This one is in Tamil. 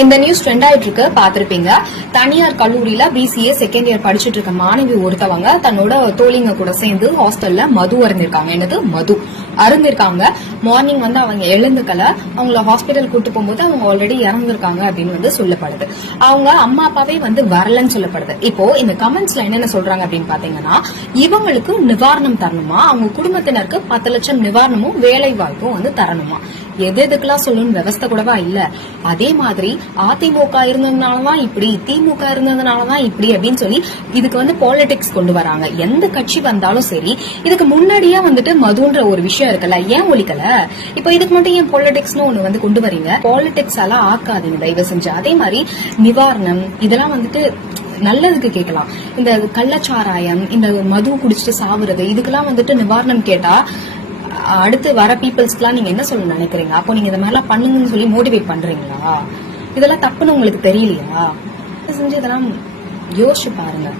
இந்த நியூஸ் ட்ரெண்ட் ஆயிட்டு இருக்கு, பாத்திருப்பீங்க. தனியார் கல்லூரியில BCA செகண்ட் இயர் படிச்சுட்டு இருக்க மாணவி ஒருத்தவங்க தன்னோட தோழிங்க கூட சேர்ந்து ஹாஸ்டல்ல மது அருந்திருக்காங்க. என்னது மது அருந்திருக்காங்க. மார்னிங் அவங்க எழுந்துக்கல, அவங்கள ஹாஸ்பிட்டல் கூட்டு போகும்போது அவங்க ஆல்ரெடி இறந்திருக்காங்க அப்படின்னு சொல்லப்படுது. அவங்க அம்மா அப்பாவே வரலன்னு சொல்லப்படுது. இப்போ இந்த கமெண்ட்ஸ்ல என்னென்ன சொல்றாங்க அப்படின்னு பாத்தீங்கன்னா, இவங்களுக்கு நிவாரணம் தரணுமா, அவங்க குடும்பத்தினருக்கு 10 லட்சம் நிவாரணமும் வேலை வாய்ப்பும் தரணுமா. எதுக்கெல்லாம் சொல்லணும்னு விவஸ்தை கூடவா இல்ல. அதே மாதிரி அதிமுக இருந்ததுனாலதான் இப்படி, திமுக இருந்ததுனாலதான் இப்படி அப்படின்னு சொல்லி இதுக்கு பாலிடிக்ஸ் கொண்டு வராங்க. எந்த கட்சி வந்தாலும் சரி, இதுக்கு முன்னாடியே மதுன்ற ஒரு விஷயம் இருக்குல்ல, ஏன் ஒழிக்கல? இப்ப இதுக்கு மட்டும் ஏன் பாலிடிக்ஸ்னு ஒண்ணு கொண்டு வரீங்க? பாலிடிக்ஸ் எல்லாம் ஆக்காதீங்க தயவு செஞ்சு. அதே மாதிரி நிவாரணம் இதெல்லாம் நல்லதுக்கு கேட்கலாம். இந்த கள்ளச்சாராயம், இந்த மது குடிச்சிட்டு சாவுறது, இதுக்கெல்லாம் நிவாரணம் கேட்டா அடுத்து வர பீப்புள்ஸ்க்குலாம் நீங்க என்ன சொல்ல நினைக்கிறீங்க? அப்போ நீங்க இந்த மாதிரிலாம் பண்ணுங்கன்னு சொல்லி மோட்டிவேட் பண்றீங்களா? இதெல்லாம் தப்புன்னு உங்களுக்கு தெரியலையா? செஞ்சு இதெல்லாம் யோசிச்சு பாருங்க.